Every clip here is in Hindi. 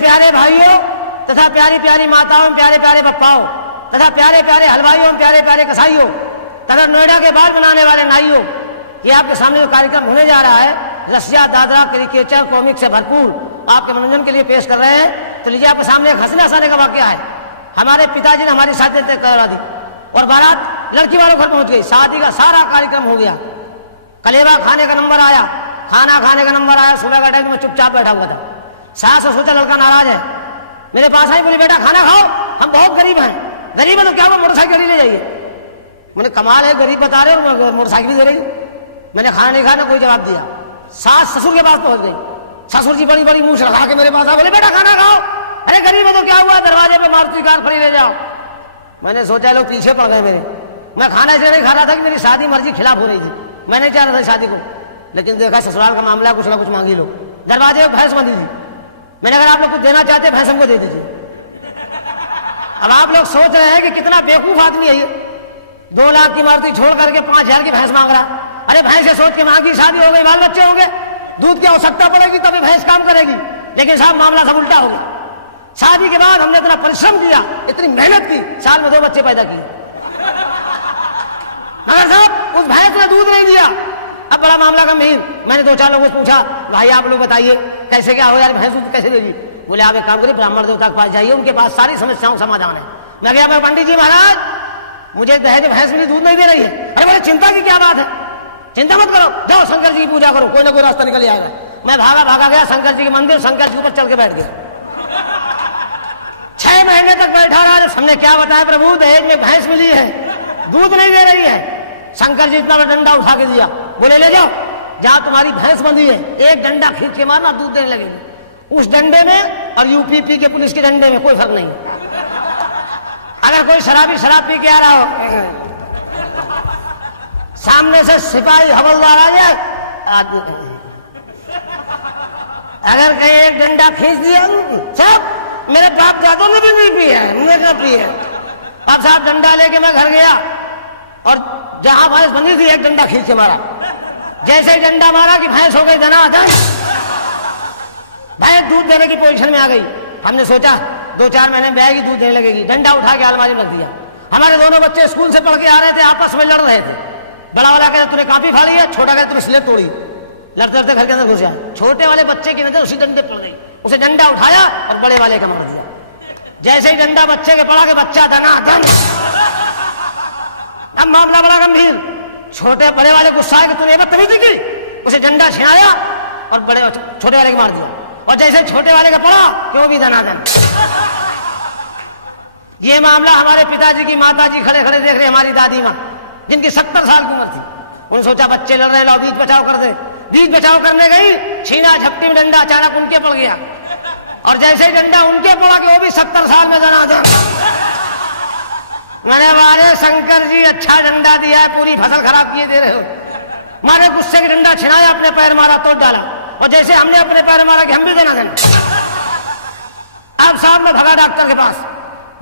प्यारे भाइयों तथा प्यारी प्यारी माताओं, प्यारे प्यारे बप्पाओं तथा प्यारे प्यारे हलवाइयों, प्यारे प्यारे कसाईयों तथा नोएडा के बाल बनाने वाले नाइयों, ये आपके सामने जो कार्यक्रम होने जा रहा है रसिया, दादरा, क्रिकेचर, कॉमिक से भरपूर आपके मनोरंजन के लिए पेश कर रहे हैं। तो लीजिए आपके सामने एक हंसने हंसाने का वाकया है। हमारे पिताजी ने हमारी शादी तय करा दी और बारात लड़की वालों घर पहुंच गई। शादी का सारा कार्यक्रम हो गया, कलेवा खाने का नंबर आया, खाना खाने का नंबर आया। सुबह का टाइम में चुपचाप बैठा हुआ था। सास से सोचा लड़का नाराज है, मेरे पास आई, बोली बेटा खाना खाओ, हम बहुत गरीब हैं। गरीब है तो क्या, वो मोटरसाइकिल ले जाइए। मैंने कमाल है, गरीब बता रहे हो मोटरसाइकिल दे रही। मैंने खाना नहीं खाना, कोई जवाब दिया। सास ससुर के पास पहुंच गई। ससुर जी बड़ी बड़ी मूछ लगा के मेरे पास आ, बोले बेटा खाना खाओ। अरे गरीब है तो क्या हुआ, दरवाजे पे मारुति कार खड़ी ले जाओ। मैंने सोचा लोग पीछे पड़ गए मेरे। मैं खाना इसलिए नहीं खा रहा था कि मेरी शादी मर्जी खिलाफ हो रही थी, मैं नहीं चाह रहा था शादी को। लेकिन देखा ससुराल का मामला, कुछ ना कुछ मांगी लो। दरवाजे पर भैंस बंधी थी। मैंने अगर आप लोग कुछ देना चाहते भैंस हमको दे दीजिए। अब आप लोग सोच रहे हैं कि कितना बेवकूफ आदमी है ये, 2 लाख की मारुति छोड़ करके 5,000 की भैंस मांग रहा। अरे भैंस से सोच के मांगी, शादी हो गई, बाल बच्चे होंगे, दूध की आवश्यकता पड़ेगी तभी भैंस काम करेगी। लेकिन साहब मामला सब उल्टा हो गया। शादी के बाद हमने इतना परिश्रम किया, इतनी मेहनत की, साल में 2 बच्चे पैदा किए, मगर साहब उस भैंस ने दूध नहीं दिया। अब बड़ा मामला गंभीर। मैंने 2-4 लोगों से पूछा, भाई आप लोग बताइए कैसे क्या हो यार, भैंस दूध कैसे देगी। बोले आप एक काम करिए, ब्राह्मण देवता के पास जाइए, उनके पास सारी समस्याओं का समाधान है। मैं गया, मैं पंडित जी महाराज मुझे दहेज भैंस मेरी दूध नहीं दे रही है। अरे बोले चिंता की क्या बात है, चिंता मत करो, जाओ शंकर जी की पूजा करो, कोई ना कोई रास्ता निकल आएगा। मैं भागा गया शंकर जी के मंदिर, शंकर जी ऊपर चल के बैठ गया। 6 महीने तक बैठा रहा। हमने क्या बताया प्रभु, दहेज में भैंस मिली है, दूध नहीं दे रही है। शंकर जी इतना बड़ा डंडा उठा के दिया, बोले ले जाओ, जहां तुम्हारी भैंस बंधी है एक डंडा खींच के मारना, दूध देने लगेगी। उस डंडे में और यूपी के पुलिस के डंडे में कोई फर्क नहीं। अगर कोई शराबी शराब पी के आ रहा हो, सामने से सिपाही हवलदार आ जाए, अगर कहीं एक डंडा खींच दिया, सब मेरे बाप दादों ने भी नहीं पिया है, मुझे क्या पिया। अब साहब डंडा लेके मैं घर गया और जहां भैंस बंधी थी एक डंडा खींच के मारा। जैसे ही डंडा मारा कि भैंस हो गई धनाधन, भैंस दूध देने की पोजीशन में आ गई। हमने सोचा 2-4 महीने में आएगी, दूध देने लगेगी। डंडा उठा के अलमारी में रख दिया। हमारे दोनों बच्चे स्कूल से पढ़ के आ रहे थे, आपस में लड़ रहे थे। बड़ा वाला कहता तूने काफी फाड़ी है, छोटा कहता तूने स्लेट तोड़ी। लड़ते लड़ते घर के अंदर घुस गया। छोटे वाले बच्चे की नजर उसी डंडे पड़ गई, उसे डंडा उठाया और बड़े वाले का मार दिया। जैसे ही डंडा बच्चे के पड़ा के बच्चा धनाधन। अब मामला बड़ा गंभीर। छोटे बड़े वाले गुस्सा है कि तूने बदतमीजी की, उसे डंडा छिनाया और छोटे वाले को मार दिया। और जैसे छोटे वाले का पड़ा कि वो भी धनाधन। ये मामला हमारे पिताजी की माताजी खड़े खड़े देख रहे, हमारी दादी माँ जिनकी 70 साल की उम्र थी। उन्होंने सोचा बच्चे लड़ रहे, लाओ बीच बचाव कर दे। बीच बचाव करने गई, छीना झपटी में डंडा अचानक उनके पड़ गया। और जैसे ही डंडा उनके पड़ा कि वो भी 70 साल में धनाधन। मैंने वाले शंकर जी अच्छा डंडा दिया है, पूरी फसल खराब किए दे रहे हो। मारे गुस्से की डंडा छिनाया, अपने पैर मारा, तोड़ डाला। और जैसे हमने अपने पैर मारा कि हम भी धनाधन। अब साहब मैं भगा डॉक्टर के पास।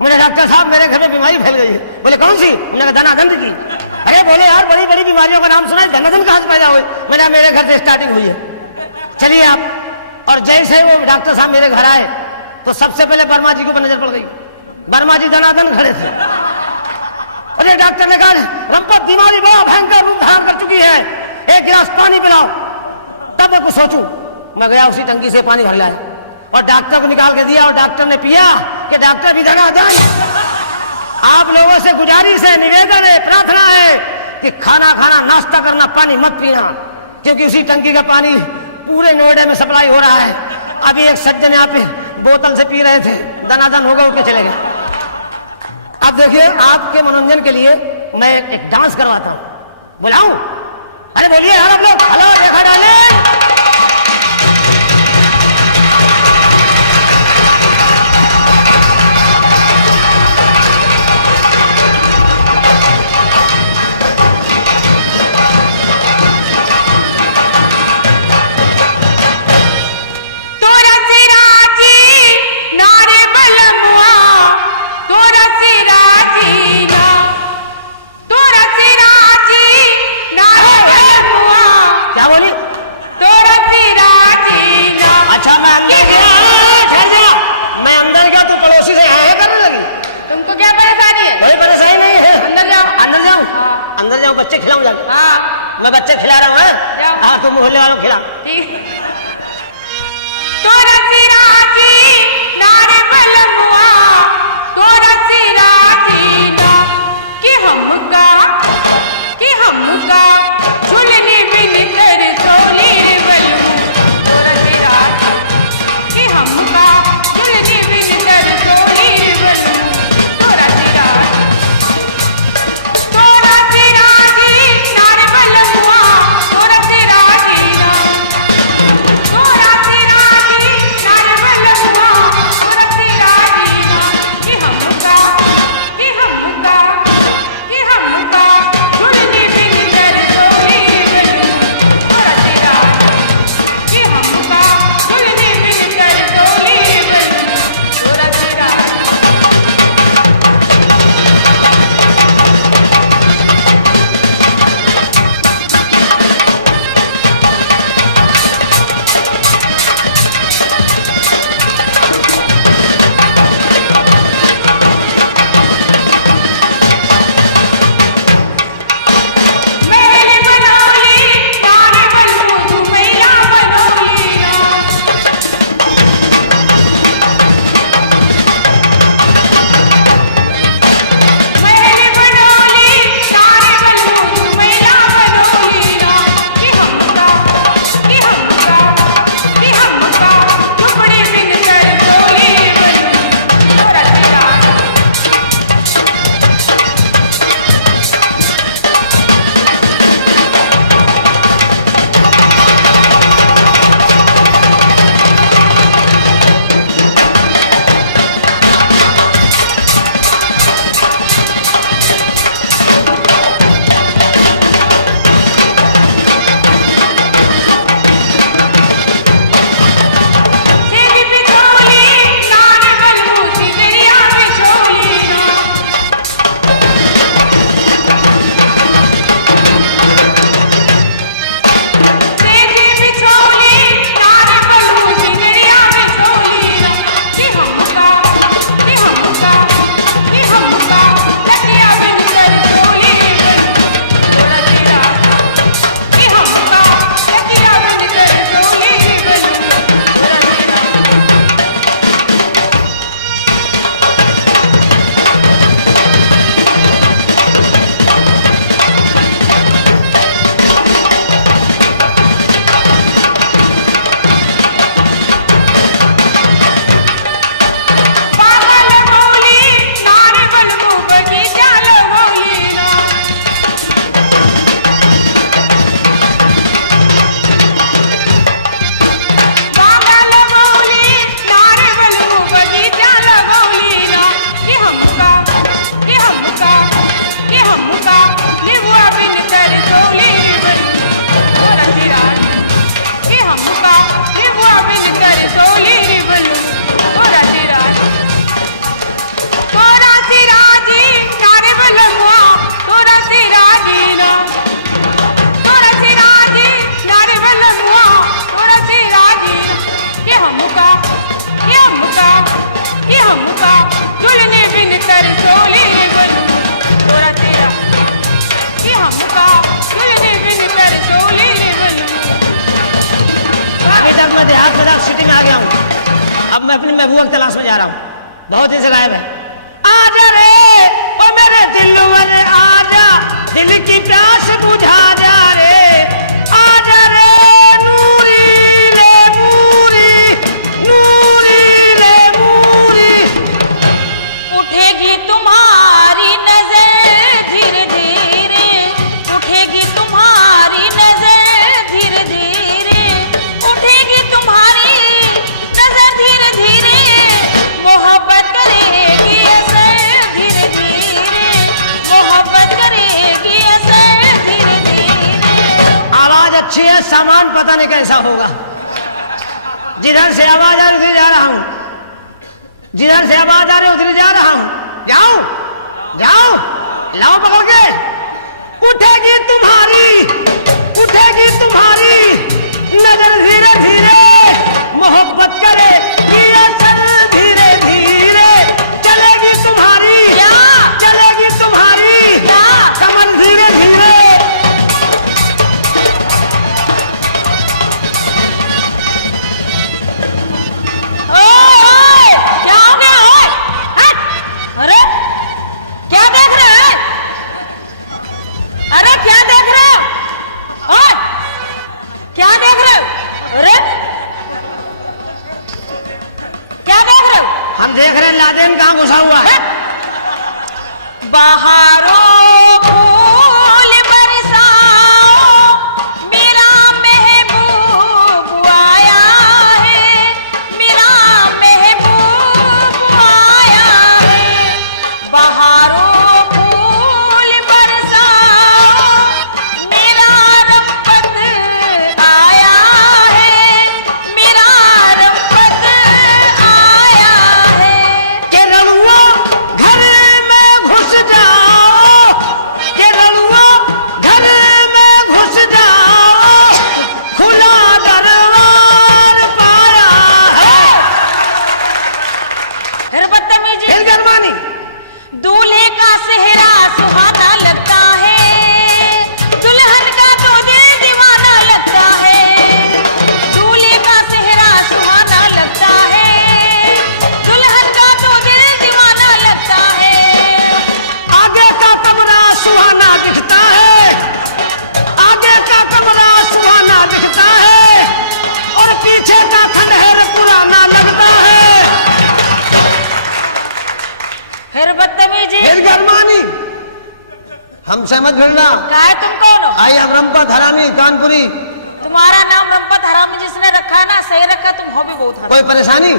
मुझे डॉक्टर साहब मेरे घर में बीमारी फैल गई है। बोले कौन सी? मैंने धनाधन की। अरे बोले यार बड़ी बड़ी बीमारियों का नाम सुना है, धनाधन कहां से पैदा हुए? मैंने मेरे घर से स्टार्टिंग हुई है, चलिए आप। और जैसे वो डॉक्टर साहब मेरे घर आए तो सबसे पहले वर्मा जी के ऊपर नजर पड़ गई। वर्मा जी धनाधन खड़े थे। अरे डॉक्टर ने कहा रंपत बीमारी बड़ा भयंकर रूप धारण कर चुकी है, 1 गिलास पानी पिलाओ। तब मैं कुछ सोचूं, मैं गया उसी टंकी से पानी भर लाया और डॉक्टर को निकाल के दिया और डॉक्टर ने पिया कि डॉक्टर भी धनाधन। आप लोगों से गुजारिश है, निवेदन है, प्रार्थना है कि खाना खाना, नाश्ता करना, पानी मत पीना, क्योंकि उसी टंकी का पानी पूरे नोएडा में सप्लाई हो रहा है। अभी एक सज्जन यहाँ पे बोतल से पी रहे थे, धनाधन हो गए, उठ के चले गए। अब देखिए आपके मनोरंजन के लिए मैं एक डांस करवाता हूं, बुलाऊं? अरे बोलिए यार आप लोग, हेलो देखा डाले। तो बच्चे खिलाऊं जाके? हाँ मैं बच्चे खिला रहा हूँ। जाओ। हाँ तुम मोहल्ले वालों को खिला। ठीक। तोरा सिराजी नारे बलमुआ, तोरा सिराजी ना कि हमका झुलने बिन कर चोली रे बलमु, तोरा सिराजी कि हमका झुलने बिन कर चोली रे बलमु, तोरा सिराजी नारे बलमुआ, तोरा सिराजी ना, तोरा सिराजी नारे बलमुआ, तोरा सिराजी ना कि हमका झुलने बिन कर चोली रे बलमु, तोरा सिराजी कि हमका झुलने बिन कर चोली रे बलमु, तोरा सिराजी। मेरे बनोली नारे बलमु मैया बनोली ना, मेरे बनोली नारे बलमु मैया बनोली ना कि हमका टुकड़े बिन कर चोली रे बलमु, तोरा सिराजी। तेरी बिछोली नारे बलमु सिमरिया बिछोली ना, तेरी बिछोली नारे बलमु सिमरिया बिछोली ना कि हमका लगिया बिन कर चोली रे बलमु, तोरा सिराजी कि हमका लगिया बिन कर चोली रे बलमु, तोरा सिराजी। पागल बोली नारे बलमु बगीचा लगोली ना, पागल बोली नारे बलमु बगीचा लगोली ना कि हमका निबुआ बिन कर चोली रे बलमु, तोरा सिराजी कि हमका निबुआ बिन कर चोली रे बलमु, तोरा सिराजी। तोरा सिराजी नारे बलमुआ, तोरा सिराजी ना, तोरा सिराजी नारे बलमुआ, तोरा सिराजी कि हमका झुलने बिन कर चोली रे बलमु, तोरा सिराजी कि हमका झुलने बिन कर चोली रे बलमु। अभी तक मैं देहात मजाक सिटी में आ गया हूँ। अब मैं अपनी महबूबा की तलाश में जा रहा हूँ। बहुत दिन से गायब है। आजा रे ओ मेरे दिल वाले आजा, दिल की प्यास बुझा जा रे। आजा रे नूरी रे मूरी, नूरी रे मूरी। उठेगी तुम्हारी नजर धीरे धीरे, उठेगी तुम्हारी नजर धीरे धीरे, उठेगी तुम्हारी नजर धीरे धीरे, मोहब्बत करेगी असर धीरे धीरे, मोहब्बत करेगी असर धीरे धीरे। आवाज अच्छी है, सामान पता नहीं कैसा होगा। जिधर से आवाज आ रही उधर जा रहा हूँ, जिधर से आवाज आ रही उधर जा रहा हूँ। जाओ लाओ पकड़ के। उठेगी तुम्हारी नजर धीरे धीरे, मोहब्बत करे असर धीरे धीरे। चलेगी तुम्हारी कमर धीरे धीरे, खेल का अरमानी हमसे मत भिड़ना। क्या है, तुम कौन हो? आई हम रंपत हरामी कानपुरी। तुम्हारा नाम रंपत हरामी जिसने रखा है ना, सही रखा, तुम हो भी बहुत हरामी। कोई परेशानी,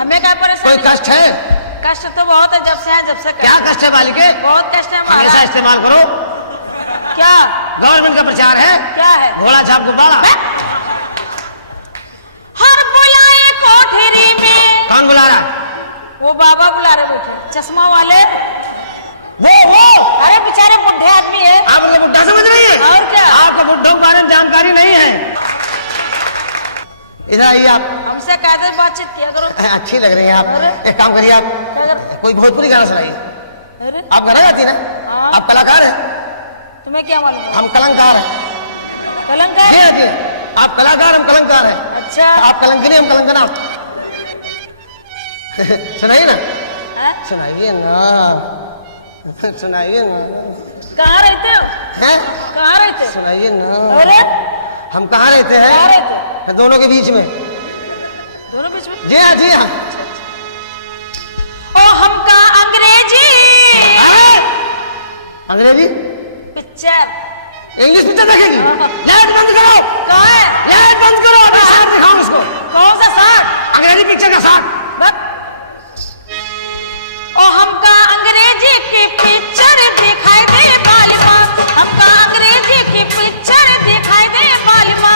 हमें क्या परेशानी? कोई कष्ट है? कष्ट तो बहुत है, जब से है, जब से क्या कष्ट है बालिके? बहुत कष्ट है हमेशा महाराज। इस्तेमाल करो। क्या गवर्नमेंट का प्रचार है। क्या है? घोड़ा छाप गुब्बारा। हर बुलाए कोठरी में। कौन बुला रहा? वो बाबा बुला रहे बैठे, चश्मा वाले। वो अरे बेचारे बुढ़े आदमी है। आप उनको बुढ़ा समझ रही है? और क्या? आपको बुढ़ों के बारे में जानकारी नहीं है। इधर आइए आप। हमसे कायदे बातचीत किया करो। अच्छी लग रही है अरे। आप। एक काम करिए, आप क्या कर- कोई भोजपुरी गाना सुनाइए। अरे आप गाना गाती ना? हाँ। आप कलाकार हैं, तुम्हें क्या मालूम है? हम कलंकार हैं। कलंक ये है? है, आप कलाकार, हम कलंकार हैं। अच्छा। आप कलंकनी, हम कलंकना। सुनाइए ना, हैं? सुनाइए ना, सुनाइए ना। कहाँ रहते हो? हैं? कहाँ रहते हो? सुनाइए ना। अरे हम कहाँ रहते कहाँ हैं? रहते? दोनों के बीच में। दोनों बीच में? जी हाँ, जी हाँ। ओ हमका अंग्रेजी अंग्रेजी पिक्चर। इंग्लिश पिक्चर देखेगी? लाइट बंद करो, कहाँ है? लाइट बंद करो। अभी साथ दिखाओ उसको। कौन सा साथ? अंग्रेजी पिक्चर का साथ। बस। ओ हमका अंग्रेजी की पिक्चर दिखाई दे बालिमा, हमका अंग्रेजी की पिक्चर दिखाई दे बालिमा,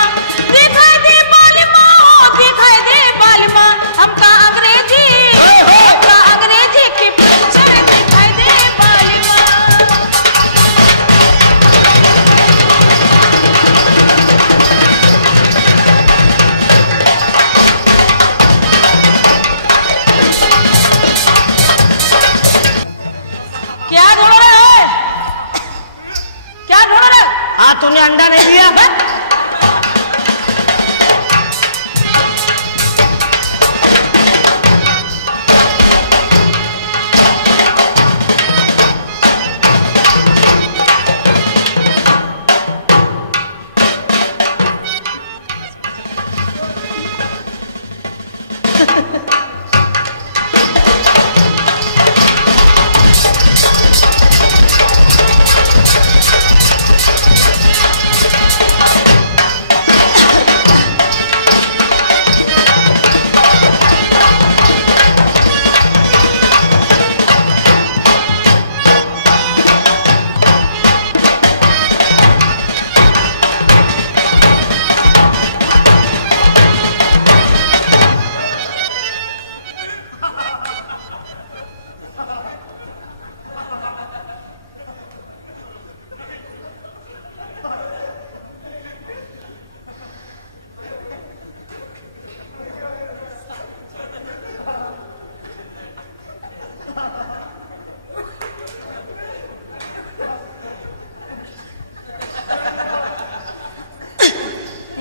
दिखाई दे बालिमा, ओ दिखाई दे बालिमा, हमका अंग्रेजी, हमका अंग्रेजी की पिक्चर दिखाई दे बालिमा। क्या ढूंढ रहे हो? क्या ढूंढ रहे हो? आज तुमने अंडा नहीं दिया।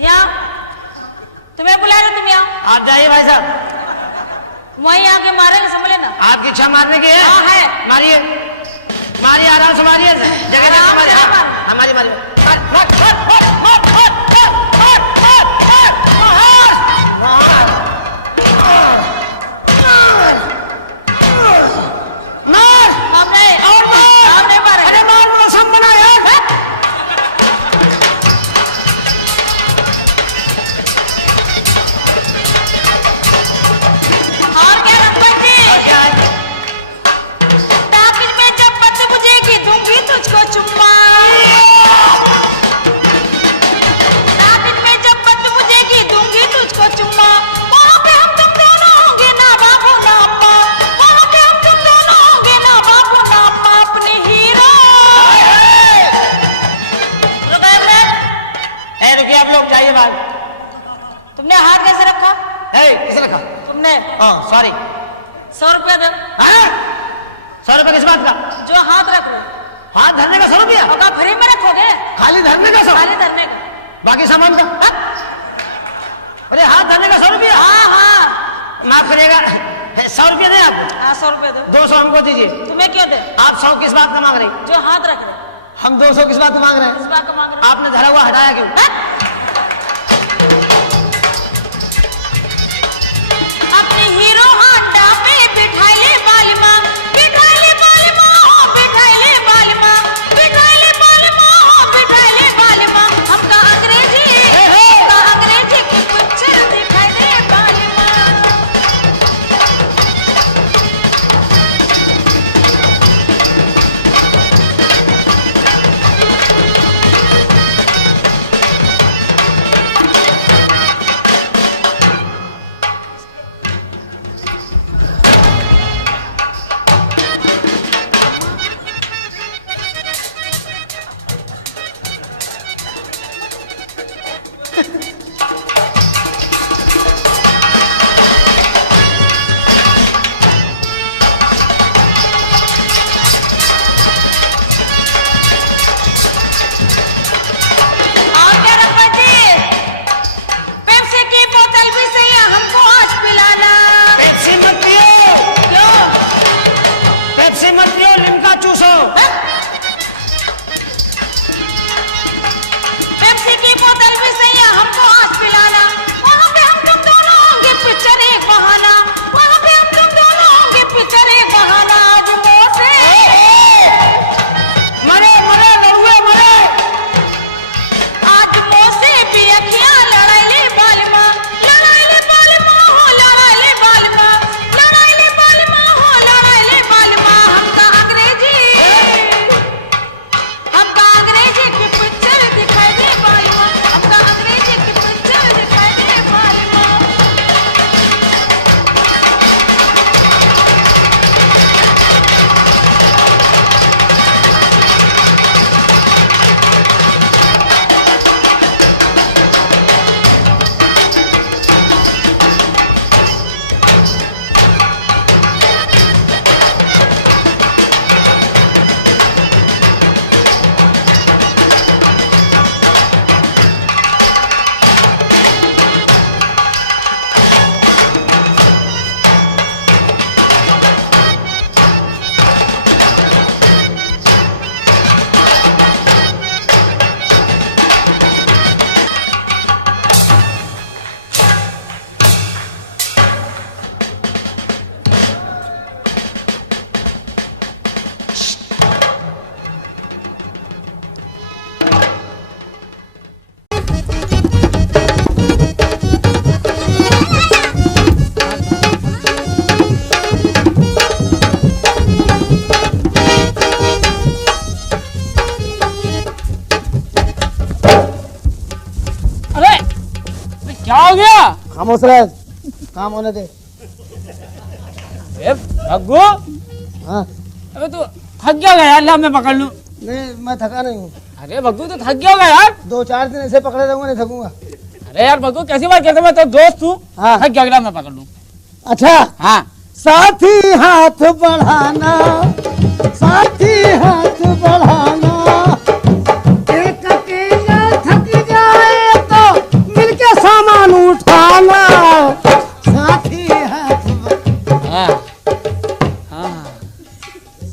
यहाँ तुम्हें बुला रहे, तुम यहाँ आप जाइए भाई साहब। वहीं आके मारेंगे, समझ लेना। आपकी इच्छा मारने की है? हाँ, है। मारिए, मारिए, आराम से मारिए। जगह जगह आराम मारिए। से मार। हमारी मारिए। मार आप नहीं, और मार। आप नहीं मारे। अरे मार, वो सब बना यार। और क्या रंगत जी? क्या है? टाकिज में जब पत बुझेगी दूंगी तुझको चुम्मा। टाकिज में जब पत बुझेगी दूंगी तुझको चुम्मा। वहाँ पे हम तुम दोनों होंगे ना बाबू ना अम्मा, वहाँ पे हम तुम दोनों होंगे ना बाबू ना अम्मा। अपने हीरो रुको एक मिनट। ए, रुकिए आप लोग, जाइए बाहर। तुमने हाथ कैसे रखा? ए, किसे रखा? तुमने हाँ, सॉरी। 100 रुपया दो। हाँ? 100 रुपये किस बात का? जो हाथ रख रहे हो, हाथ धरने का 100 रुपया? और क्या फ्री में रखोगे? खाली धरने का 100? खाली धरने का। बाकी सामान का? हाँ? अरे हाथ धरने का 100 रुपया? हाँ हाँ माफ करिएगा, 100 रुपया नहीं आपको? हाँ, 100 रुपया दो। 200 हमको दीजिए। तुम्हें क्यों दे? आप 100 किस बात का मांग रही? जो हाथ रख रहे हो, हम 200 किस बात मांग रहे हैं? इस बात का मांग रहे हो? आपने धरा हुआ हटाया क्यों? हाँ? अपने हीरो हांडा पे बिठाई ले बालिमा, बिठाई ले बालिमा, ओ बिठाई क्या हो गया? खामोश रह, काम होने दे। ए भग्गू, हाँ अबे तू थक गया होगा यार, ला मैं पकड़ लूं। नहीं, मैं थका नहीं हूँ। अरे भग्गू तो थक गया होगा यार। 2-4 दिन ऐसे पकड़े रहूंगा, नहीं थकूंगा। अरे यार भग्गू कैसी बात कहते, मैं तो दोस्त हूँ। हाँ। थक गया, ला मैं पकड़ लूं। अच्छा, हाँ साथी हाथ बढ़ाना, साथी हाथ बढ़ाना, एक अकेला थक जाए तो मिलके सामान उठाना, साथी हाथ हाँ हाँ।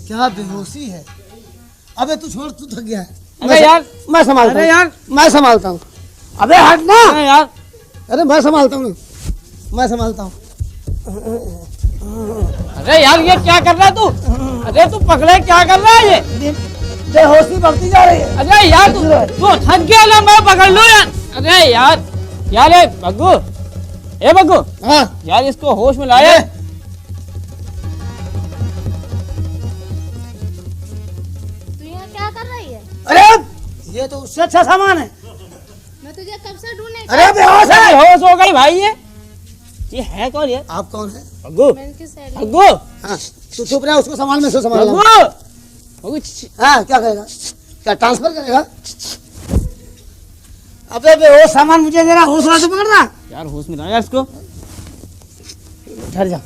क्या बेहोशी है। अबे तू छोड़, तू थक गया है। अरे यार, मैं संभालता हूँ। अरे यार, मैं संभालता हूँ। अबे हट ना। अरे यार, अरे मैं संभालता हूँ, मैं संभालता हूँ। अरे यार ये क्या कर रहा है तू? अरे तू पकड़े, क्या कर रहा है ये? बेहोशी बढ़ती जा रही है। अरे यार तू थक गया ना, मैं पकड़ लूं यार। अरे यार यार, ए भग्गू, ए भग्गू, हाँ यार इसको होश में लाया। तू यहाँ क्या कर रही है? अरे ये तो उससे अच्छा सामान है। मैं तुझे कब से ढूंढने अरे बेहोश है। होश हो गई भाई। ये है कौन ये? आप कौन है? भग्गू, मैं इनकी सहेली। भग्गू, हाँ तू चुप रहा, उसको संभाल, में से संभाल। भग्गू, भग्गू, हाँ क्या करेगा? क्या ट्रांसफर करेगा? अबे बेहोश सामान मुझे जरा होश वाला से पकड़ना। यार होश में लाया इसको। ठहर जा।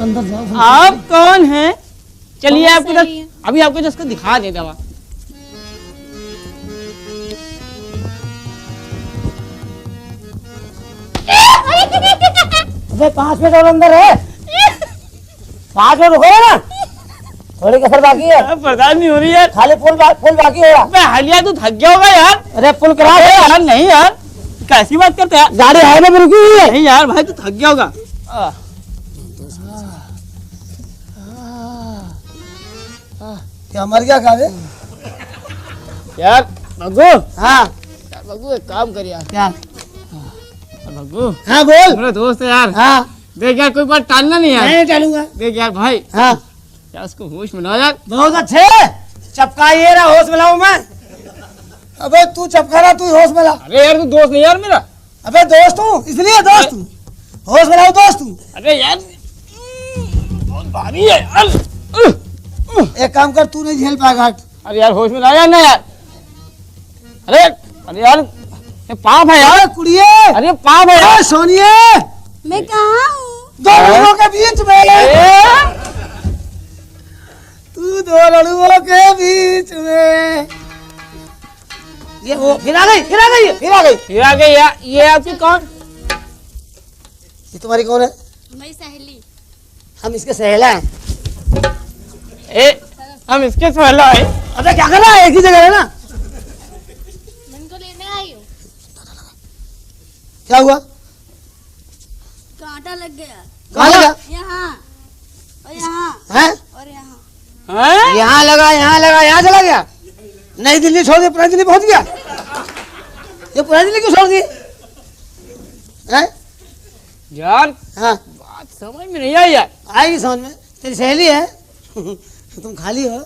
अंदर जाओ। आप कौन है? चलिए कौन आपको सही है? अभी आपको जिसको दिखा दे दवा। अबे 5 मिनट और अंदर है। 5 मिनट रुको ना, थोड़ी कसर बाकी है। बर्दाश्त नहीं हो रही यार। खाली फुल बाकी है। अबे हलिया तू थक गया होगा यार। अरे फुल करा अरे दे। यार नहीं यार, कैसी बात करते हैं? गाड़ी हाईवे में रुकी हुई है। नहीं यार भाई, तू थक गया होगा। क्या मर गया कावे? यार भग्गू, हाँ यार भग्गू एक काम कर यार। क्या? भग्गू हाँ बोल। मेरा दोस्त है यार। हाँ देख यार, कोई बात टालना नहीं यार। नहीं डालूंगा। देख यार भाई, हाँ यार उसको होश में ला यार। बहुत अच्छे, चपकाइए रहा, होश में लाऊं मैं। अबे तू चपका रहा, तू होश में ला। अरे यार तू दोस्त नहीं यार मेरा। अबे दोस्त हूँ, इसलिए दोस्त हूँ। होश में लाओ, दोस्त हूँ। अरे यार बहुत भारी है यार। एक काम कर, तू नहीं झेल पाएगा। हट। अरे यार होश में ला यार ना यार। अरे अरे यार, ये पाप है यार। अरे कुड़िए, अरे पाप है यार। अरे सोनिए, मैं कहाँ हूँ? 2 लड़ुओं के बीच में। ए, तू 2 लड़ुओं के बीच में। ये वो फिर आ गई, फिर आ गई, फिर आ गई। ये आ गई यार। ये आपकी कौन? ये तुम्हारी कौन है? मेरी सहेली। हम इसके सहेला हैं। ए, हम इसके पहला है। अबे क्या कर रहा है? एक ही जगह है ना। मैं इनको लेने आई हूँ। क्या हुआ? कांटा लग गया। कहाँ लगा? यहाँ और यहाँ हैं? और यहाँ। हैं? यहाँ लगा, यहाँ लगा, यहाँ चला गया। नई दिल्ली छोड़ के पुरानी दिल्ली पहुंच गया। ये पुरानी दिल्ली क्यों छोड़ दी? हैं? यार हाँ बात समझ में नहीं आई यार। आएगी समझ में। तेरी सहेली है। तुम खाली हो।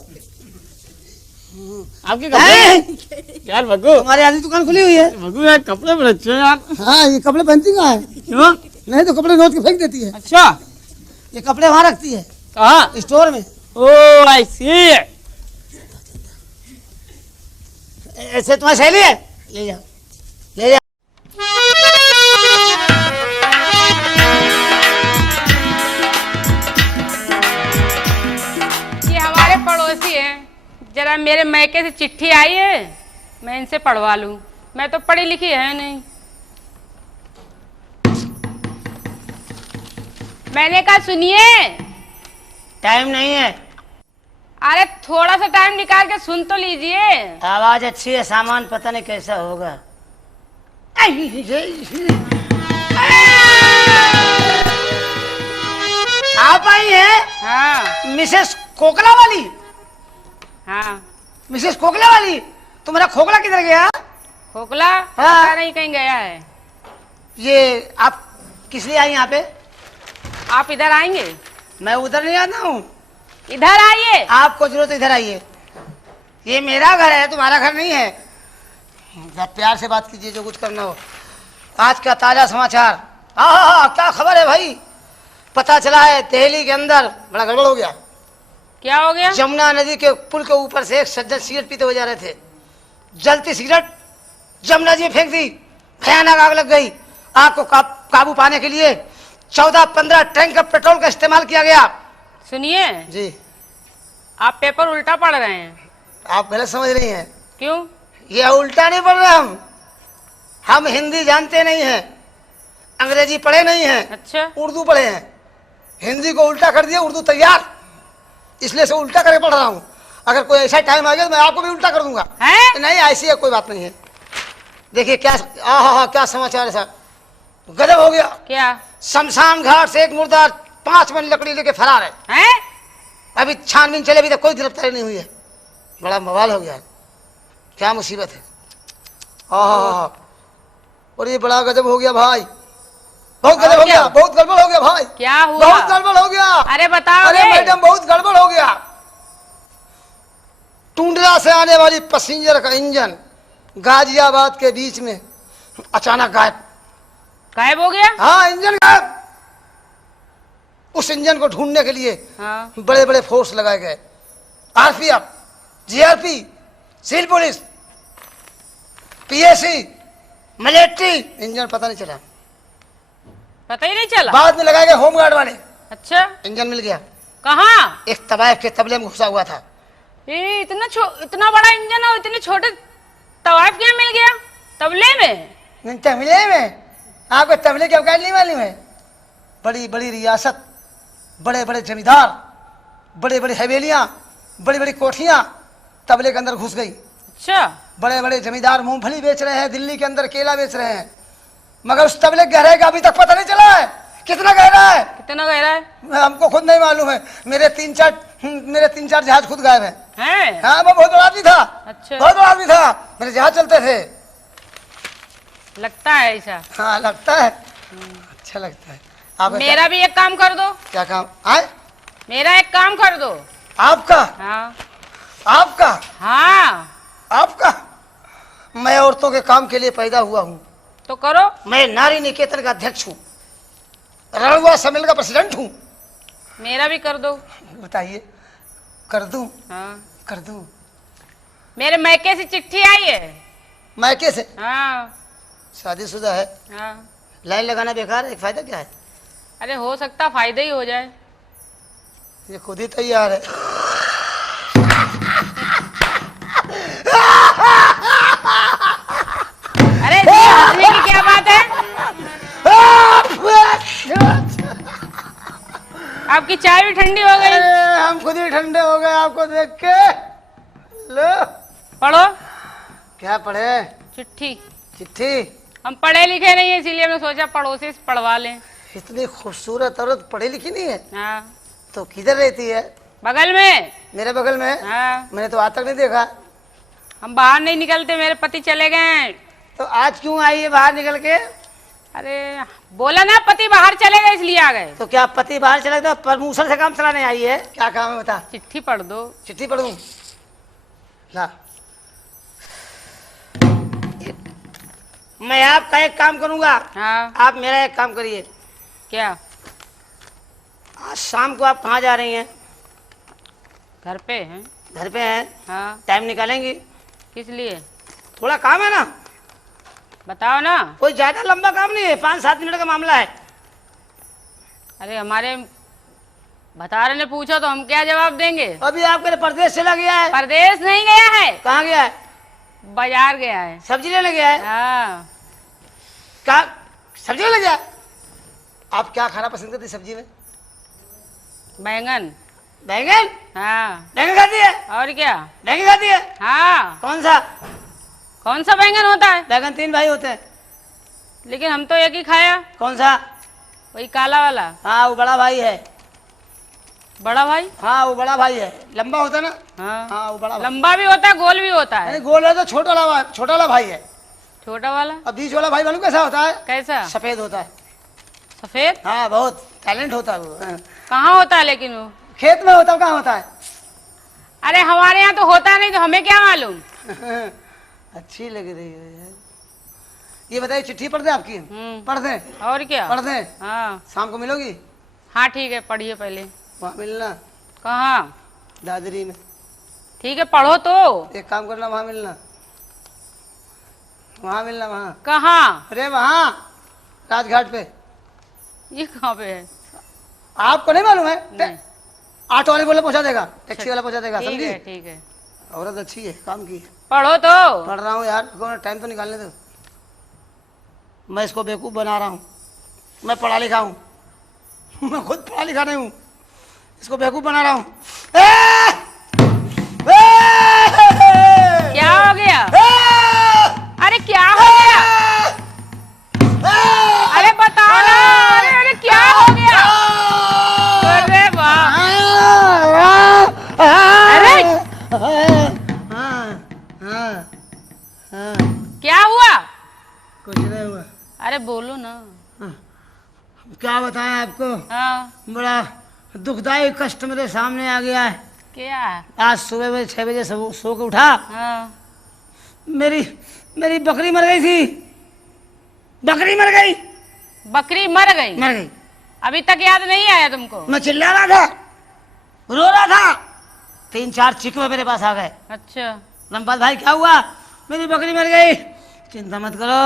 आपके कपड़े हैं? यार भग्गू, तुम्हारी आधी दुकान खुली हुई है। भग्गू यार कपड़े बड़े अच्छे हैं यार। हाँ ये कपड़े पहनती कहाँ है? क्यों? नहीं तो कपड़े नोच के फेंक देती है। अच्छा, ये कपड़े वहाँ रखती है, कहाँ? स्टोर में। ओ आई सी। ऐसे तुम्हारी सहेली है? ले जाओ, ले जाओ। ये हमारे पड़ोसी हैं। जरा मेरे मैके से चिट्ठी आई है, मैं इनसे पढ़वा लूं। मैं तो पढ़ी लिखी है नहीं। मैंने कहा सुनिए। टाइम नहीं है। अरे थोड़ा सा टाइम निकाल के सुन तो लीजिए। आवाज अच्छी है, सामान पता नहीं कैसा होगा। आप आई हैं? हाँ मिसेस कोकला वाली? हाँ। मिसेस कोकला वाली, तुम्हारा खोखला किधर गया? खोखला पता नहीं कहीं गया है। ये आप किस लिए आई यहाँ पे? आप इधर आएंगे? मैं उधर नहीं आता हूँ। इधर आइए। आपको जरूरत है, इधर आइए। ये मेरा घर है, तुम्हारा घर नहीं है। जरा प्यार से बात कीजिए, जो कुछ करना हो। आज का ताजा समाचार। हाँ, क्या खबर है भाई? पता चला है दिल्ली के अंदर बड़ा गड़बड़ हो गया। क्या हो गया? जमुना नदी के पुल के ऊपर से एक सज्जन सिगरेट पीते हुए जा रहे थे। जलती सिगरेट जमुना जी में फेंक दी, भयानक आग लग गई। आग को काबू पाने के लिए 14-15 टैंकर पेट्रोल का इस्तेमाल किया गया। सुनिए जी, आप पेपर उल्टा पढ़ रहे हैं। आप गलत समझ रही हैं। क्यों? ये उल्टा नहीं पढ़ रहे हम हिंदी जानते नहीं हैं, अंग्रेजी पढ़े नहीं हैं, अच्छा, उर्दू पढ़े हैं। हिंदी को उल्टा कर दिया, उर्दू तैयार, इसलिए से उल्टा करके पढ़ रहा हूँ। अगर कोई ऐसा टाइम आ गया तो मैं आपको भी उल्टा कर दूंगा। है? नहीं, ऐसी है, कोई बात नहीं है। देखिए क्या क्या समाचार है साहब, गजब हो गया। क्या? शमशान घाट से एक मुर्दा 5 मन लकड़ी लेके फरार है। हैं? अभी छानबीन चले, अभी तक कोई गिरफ्तारी नहीं हुई है। बड़ा बवाल हो गया है, क्या मुसीबत है। और ये बड़ा गजब हो गया भाई, बहुत गजब हो गया, बहुत गड़बड़ हो गया भाई। क्या हुआ? बहुत गड़बड़ हो गया। अरे बताओ। अरे मैडम, बहुत गड़बड़ हो गया। टुंडला से आने वाली पैसेंजर का इंजन गाजियाबाद के बीच में अचानक गायब हो गया? हाँ, इंजन गायब। उस इंजन को ढूंढने के लिए हाँ। बड़े बड़े फोर्स लगाए गए, RPF, GRP, civil police, PAC, military. Engine पता नहीं चला, पता ही नहीं चला। बाद में लगाए गए होमगार्ड वाले। अच्छा, इंजन मिल गया। कहाँ? एक तवायफ के तबले में घुसा हुआ था। ये इतना बड़ा इंजन है, इतने छोटे तवायफ क्या मिल गया तबले में? नहीं, तबले में? आपको तबले की अवकाश नहीं मालूम है? बड़ी बड़ी रियासत, बड़े बड़े जमींदार, बड़े बड़े हवेलियां, बड़ी बड़ी कोठियां तबले के अंदर घुस गई। अच्छा, बड़े बड़े जमींदार मूंगफली बेच रहे हैं, दिल्ली के अंदर केला बेच रहे हैं, मगर उस तबले गहराई का अभी तक पता नहीं चला है। कितना गहरा है? कितना गहरा है? हमको खुद नहीं मालूम है। मेरे 3-4 जहाज खुद गायब है। हैं? हाँ, वो बहुत बड़ा आदमी था। अच्छा, बहुत बड़ा आदमी था, मेरे जहाज चलते थे। लगता है ऐसा। हाँ, लगता है, अच्छा लगता है। आप मेरा भी एक काम कर दो। क्या काम आए? मेरा एक काम कर दो। आपका? हाँ। आपका? हाँ, आपका? मैं औरतों के काम के लिए पैदा हुआ हूँ। तो करो। मैं नारी निकेतन का अध्यक्ष हूँ, रणवा सम्मेलन का प्रेसिडेंट हूँ। मेरा भी कर दो। बताइए, कर दूं? हाँ, कर दूं। मेरे मैके से चिट्ठी आई है। मैके से? हाँ। शादीशुदा है? हाँ। लाइन लगाना बेकार है, फायदा क्या है? अरे हो सकता फायदा ही हो जाए। ये खुद ही तैयार है। अरे इसमें हंसने की क्या बात है? आपकी चाय भी ठंडी हो गई। हम खुद ही ठंडे हो गए आपको देख के। लो, पढ़ो। क्या पढ़े? चिट्ठी। चिट्ठी? हम पढ़े लिखे नहीं है, इसीलिए हमने सोचा पड़ोसी से पढ़वा लें। इतनी खूबसूरत औरत पढ़ी लिखी नहीं है? हाँ। तो किधर रहती है? बगल में। मेरे बगल में? हाँ। मैंने तो आज तक नहीं देखा। हम बाहर नहीं निकलते, मेरे पति चले गए। तो आज क्यों आई है बाहर निकल के? अरे बोला ना पति बाहर चले गए इसलिए आ गए। तो क्या पति बाहर चले तो प्रमोशन से काम चलाने आई है? क्या काम है बता। चिट्ठी पढ़ दो। चिट्ठी पढ़ दूं? ला, मैं आपका एक काम करूंगा। हाँ। आप मेरा एक काम करिए। क्या? आज शाम को आप कहाँ जा रही हैं? घर पे हैं। घर पे हैं? हाँ। टाइम निकालेंगी? किस लिए? थोड़ा काम है ना। बताओ ना। कोई ज्यादा लंबा काम नहीं है, 5-7 मिनट का मामला है। अरे हमारे भतारे ने पूछा तो हम क्या जवाब देंगे? अभी आपके लिए परदेश चला गया है। परदेश नहीं गया है। कहाँ गया है? बाजार गया है। सब्जी लेने गया है? हाँ। क्या सब्जी लेने गया? आप क्या खाना पसंद करती सब्जी में? बैंगन। बैंगन? हाँ। बैंगन खाती है? और क्या? बैंगन खाती है? हाँ। कौन सा? कौन सा बैंगन होता है? बैंगन 3 भाई होते हैं। लेकिन हम तो एक ही खाया। कौन सा? वही काला वाला। हाँ, वो बड़ा भाई है। बड़ा भाई? हाँ, वो बड़ा भाई है, लंबा होता है ना। हाँ। हाँ, वो बड़ा भाई। लंबा भी होता है, गोल भी होता है। नहीं, गोल है तो छोटा वाला भाई है। छोटा वाला? अब बीच वाला भाई मालूम कैसा होता है? कैसा? सफेद होता है। सफेद? हाँ, बहुत टैलेंट होता है वो। हाँ। कहाँ होता है लेकिन वो? खेत में होता है, कहाँ होता है? अरे हमारे यहाँ तो होता नहीं तो हमें क्या मालूम। अच्छी लग रही है यार। ये बताइए चिट्ठी पढ़ दे आपकी? पढ़ दे। और क्या? पढ़ दे। हाँ शाम को मिलोगी? हाँ ठीक है, पढ़िए पहले। वहाँ मिलना। कहाँ? दादरी में। ठीक है पढ़ो तो। एक काम करना, वहाँ मिलना। वहाँ मिलना। वहाँ कहाँ? अरे वहाँ राजघाट पे। ये कहाँ पे है? आपको नहीं मालूम है? नहीं। ऑटो वाले बोले पहुँचा देगा, टैक्सी वाला पहुँचा देगा, ठीक समझी? है ठीक है। औरत अच्छी है, काम की। पढ़ो तो। पढ़ रहा हूँ यार, टाइम तो निकालने दो। मैं इसको बेवकूफ़ बना रहा हूँ। मैं पढ़ा लिखा हूँ। मैं खुद पढ़ा लिखा नहीं हूँ, इसको बेवकूफ़ बना रहा हूँ। क्या हो गया? अरे क्या हो गया? अरे बताओ ना। अरे अरे क्या हो गया? अरे वाह। अरे क्या हुआ? कुछ नहीं हुआ। अरे बोलो ना। क्या बताएं आपको, हाँ बड़ा दुखदायी कष्ट मेरे सामने आ गया है। क्या? आज सुबह में 6 बजे सो के उठा, हाँ मेरी बकरी मर गई थी। बकरी मर गई। बकरी मर गई? मर गई। अभी तक याद नहीं आया तुमको? मैं चिल्ला रहा था, रो रहा था, 3-4 चिकवे मेरे पास आ गए। अच्छा। रामपाल भाई क्या हुआ? मेरी बकरी मर गई। चिंता मत करो,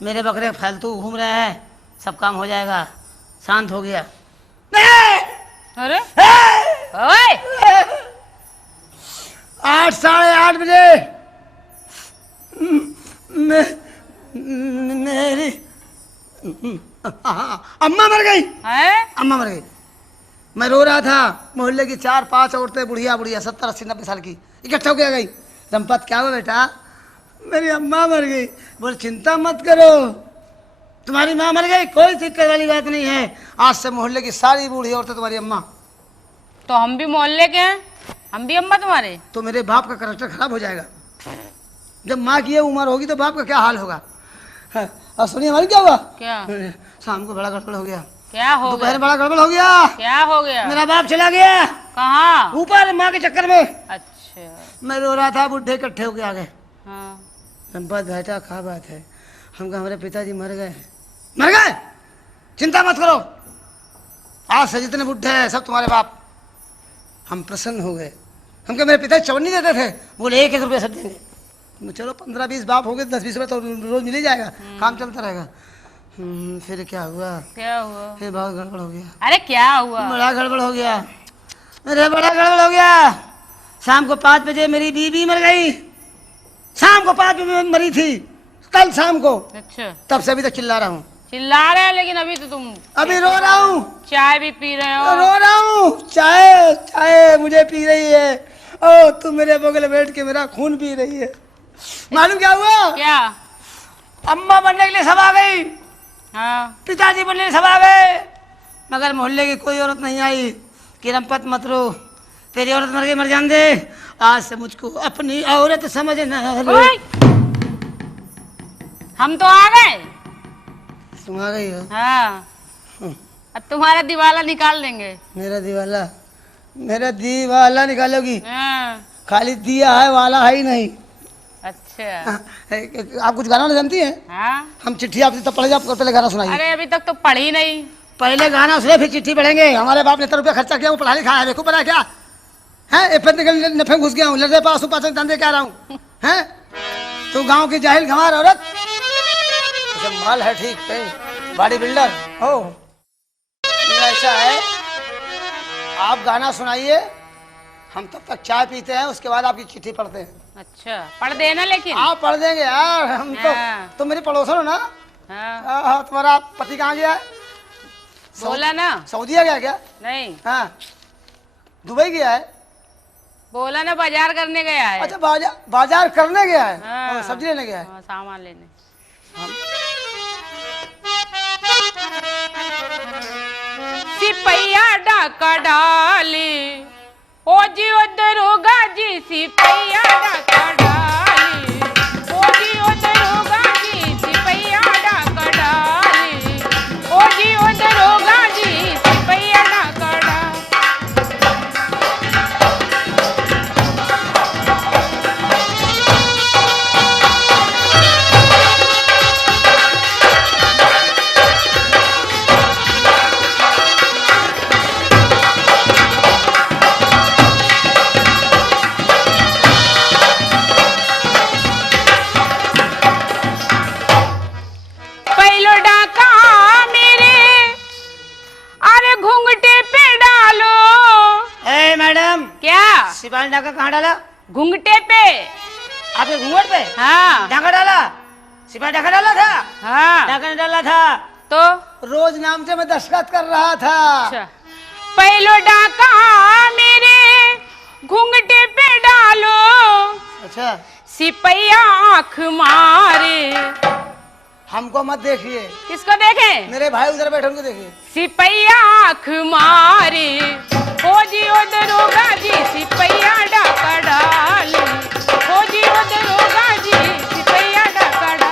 मेरे बकरे फालतू घूम रहे हैं, सब काम हो जाएगा। शांत हो गया। अरे ओए 8 साढ़े 8 बजे मेरी अम्मा मर गई। हैं? अम्मा मर गई। मैं रो रहा था, मोहल्ले की 4-5 औरतें बुढ़िया 70, 80, 90 साल की इकट्ठा हो गई। रमपत क्या हुआ बेटा? मेरी अम्मा मर गई। बोल चिंता मत करो, तुम्हारी माँ मर गई, कोई दिक्कत वाली बात नहीं है। आज से मोहल्ले की सारी बूढ़ी औरतें तुम्हारी अम्मा। तो हम भी मोहल्ले के हैं, हम भी अम्मा तुम्हारे। तो मेरे बाप का करैक्टर खराब हो जाएगा। जब माँ की ये उम्र होगी तो बाप का क्या हाल होगा। हाँ, और सुनिए हमारी क्या हुआ? क्या? शाम को बड़ा गड़बड़ हो गया। क्या हो दोपहर गया? बड़ा गड़बड़ हो गया। क्या हो गया? मेरा बाप चला गया कहाँ? ऊपर माँ के चक्कर में। अच्छा। मैं रो रहा था, बुढ़े इकट्ठे होके आ गए। हाँ संपत बेटा क्या बात है? हमका हमारे पिताजी मर गए। मर गए? चिंता मत करो, आज से जितने बुढ़े हैं सब तुम्हारे बाप। हम प्रसन्न हो गए। हमको मेरे पिताजी चवन्नी देते थे, बोले 1-1 रुपये सब देंगे। चलो 15-20 बाप हो गए, 10-20 रुपये तो रोज मिल ही जाएगा, काम चलता रहेगा। फिर क्या हुआ? क्या हुआ? फिर बहुत गड़बड़ हो गया। अरे क्या हुआ? बड़ा गड़बड़ हो गया। अरे बड़ा गड़बड़ हो गया। शाम को 5 बजे मेरी बीवी मर गई। शाम को 5 बजे मरी थी, कल शाम को। अच्छा। तब से अभी तक चिल्ला रहा हूँ। चिल्ला रहे हैं लेकिन अभी तो तुम अभी रो रहा हूँ, चाय भी पी रहे हो। रो रहा हूँ। चाय चाय मुझे पी रही है। ओ तुम मेरे बगल बैठ के मेरा खून पी रही है। मालूम क्या हुआ? क्या? अम्मा बनने के लिए सब आ गई, हाँ पिताजी बनने के लिए सब आ गए, मगर मोहल्ले की कोई औरत नहीं आई कि रमपत मत रो, तेरी औरत मर गई, मर जान दे। आज से मुझको अपनी औरत समझना। ओए! हम तो आ गए। तुम आ गई हो? हाँ अब तुम्हारा दिवाला निकाल देंगे। मेरा दीवाला निकालोगी? हाँ खाली दिया है, वाला है ही नहीं। अच्छा। आप कुछ गाना जानती हैं? हाँ हम चिट्ठी आपसे तब पढ़े, आप पहले गाना सुनाइए। अरे अभी तक तो पढ़ी नहीं। पहले गाना सुने फिर चिट्ठी पढ़ेंगे। हमारे बाप ने इतना रुपया खर्चा किया, वो पढ़ा लिखा है, देखो पढ़ा क्या है। नफे घुस गया हूँ, लड़े पास धंधे कह रहा हूँ। हैं तू गांव की जाहिल गंवार औरत, माल है ठीक है, बॉडी बिल्डर हो। ऐसा है, आप गाना सुनाइए, हम तब तक चाय पीते हैं, उसके बाद आपकी चिट्ठी पढ़ते हैं। अच्छा पढ़ देना लेकिन। आप पढ़ देंगे यार, हम तो हाँ। तुम मेरी पड़ोसन हो ना। हाँ हाँ, तुम्हारा पति कहाँ गया है? बोला ना। सऊदीया गया क्या? नहीं हाँ, दुबई गया है। बोला ना बाजार करने गया है। अच्छा बाजार करने गया है। हाँ। सब्जी लेने गया है। हाँ, सामान लेने। सिपैया डाका डाली ओ जी ओ दरोगा जी, सिपैया डाका डाली ओ जी ओ दरोगा जी, सिपैया डाका डाली ओ जी ओ दरोगा जी, सिपैया डाका डाली। डाका कहाँ डाला? घुंघटे पे। आपके घूंघट पे हाँ डाका डाला? सिपाही डाका डाला था? हाँ डाका नहीं डाला था, तो रोज नाम से मैं दस्तखत कर रहा था। अच्छा, पहलो डाका मेरे घुंघटे पे डालो, अच्छा, सिपैया आंख मारे। हमको मत देखिए, किसको देखें? मेरे भाई उधर बैठे उनको देखिए। सिपैया आंख मारे, हो जी ओ दरोगा जी सिपैया डाका डाल, हो जी ओ दरोगा जी सिपैया डाका डाल।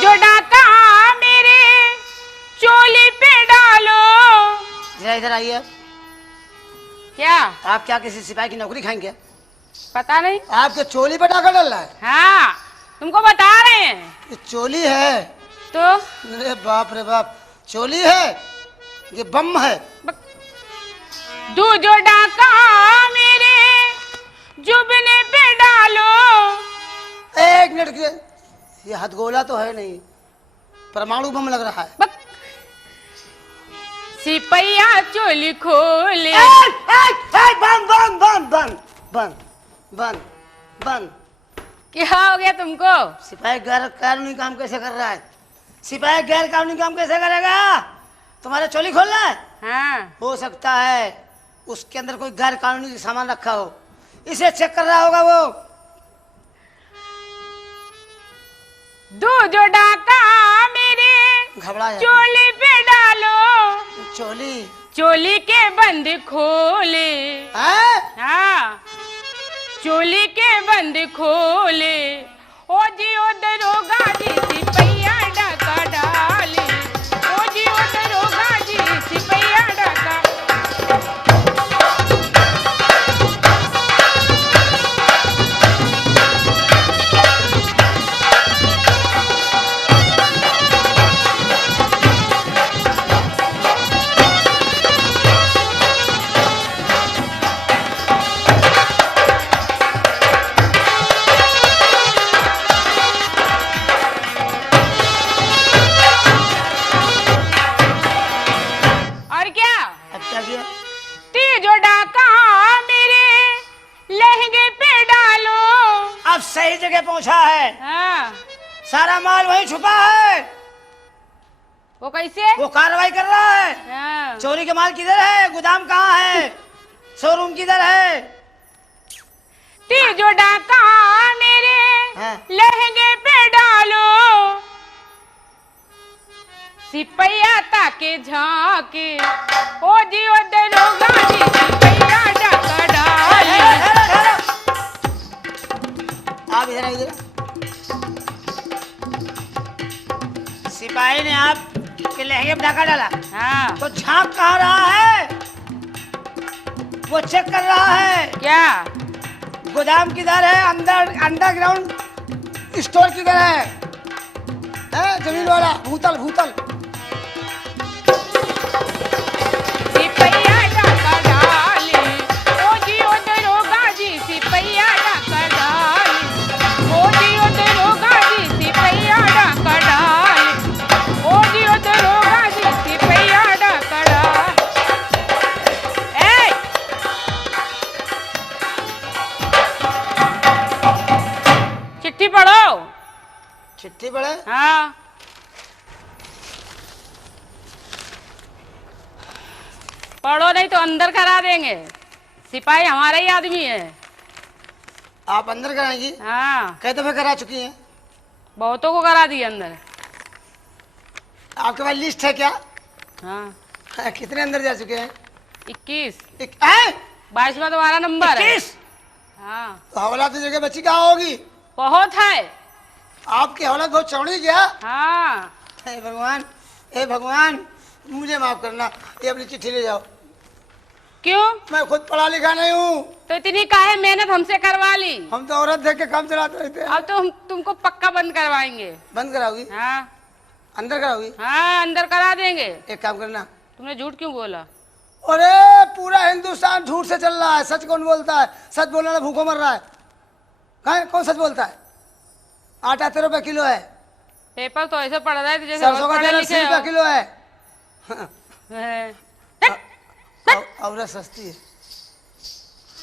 जो डाका मेरे चोली पे डालो। जरा इधर आइए। क्या? आप क्या किसी सिपाही की नौकरी खाएंगे? पता नहीं। आपके चोली पे डाका डाल रहा है? हाँ तुमको बता रहे हैं। ये चोली है? तो अरे बाप रे बाप, चोली है ये बम है। दो जो डाका मेरे जुबने पे डालो। एक मिनट के, ये हथगोला तो है नहीं, परमाणु बम लग रहा है। सिपैया चोली खोले। बंद बंद बंद बंद बंद बंद बंद। क्या हो गया तुमको? सिपाही गैर कानूनी काम कैसे कर रहा है? सिपाही गैर कानूनी काम कैसे करेगा? तुम्हारे चोली खोलना है? हाँ हो सकता है उसके अंदर कोई गैर कानूनी सामान रखा हो, इसे चेक कर रहा होगा वो। दो जो डाका मेरे घबरा जाता। चोली पे डालो। चोली? चोली के बंद खोले। हैं? हाँ चोली के बंद खोले, ओ जी ओ दरोगा जी सिपैया डाका डाले, ओ जी ओ दरोगा जी सिपैया डाका। और क्या? अब क्या किया? तीजो डाका मेरे लहंगे पे डालो। अब सही जगह पहुंचा है, हाँ सारा माल वहीं छुपा है। वो कैसे? वो कार्रवाई कर रहा है। हाँ चोरी के माल किधर है? गोदाम कहाँ है? शोरूम किधर है? तीजो डाका मेरे हाँ। लहंगे पे डालो, सिपैया ताके झाके, ओ जी ओ दरोगा जी सिपैया डाका डाले। आप इधर आइए। सिपाही ने आपके लहंगे पे डाका डाला, हाँ तो झांक कहाँ रहा है? वो चेक कर रहा है क्या? गोदाम किधर है, अंडरग्राउंड स्टोर किधर है? जमीन वाला भूतल भूतल। सिपैया डाका डाले, ओ जी ओ दरोगा जी सिपैया डाका डाले, ओ जी ओ दरोगा जी सिपैया डाका डाले, ओ जी ओ दरोगा जी सिपैया डाका डाले। ए! चिट्ठी पढ़ो। चिट्ठी पढ़े? हाँ पढ़ो नहीं तो अंदर करा देंगे, सिपाही हमारा ही आदमी है। आप अंदर कराएंगी? हाँ कई दफे करा चुकी हैं? बहुतों को करा दिए अंदर। आपके पास लिस्ट है क्या? हाँ कितने अंदर जा चुके हैं? 21 22वां तुम्हारा नंबर है। 21? हाँ तो हवाला तो जगह बची कहाँ होगी? बहुत है। आपकी हवालत बहुत चौड़ी क्या? हाँ हे भगवान, हे भगवान, मुझे माफ करना। ये अपनी चिट्ठी ले जाओ। क्यों? मैं खुद पढ़ा लिखा नहीं हूँ। तो इतनी काहे मेहनत हमसे करवा ली? हम तो औरत देख के काम चलाते रहते हैं। अब तो हम तुमको पक्का बंद करवाएंगे। बंद कराओगी? हाँ अंदर कराओगी? हाँ अंदर करा देंगे। एक काम करना, तुमने झूठ क्यों बोला? अरे पूरा हिंदुस्तान झूठ से चल रहा है, सच कौन बोलता है? सच बोलने वाला भूखों मर रहा है। कौन सच बोलता है? आटा 13 रुपए किलो है, पेपर तो ऐसे पढ़ रहा है जैसे सरसों बहुत का पढ़े तेल लिखे 80 रुपए हो। किलो है। है। औरत सस्ती है।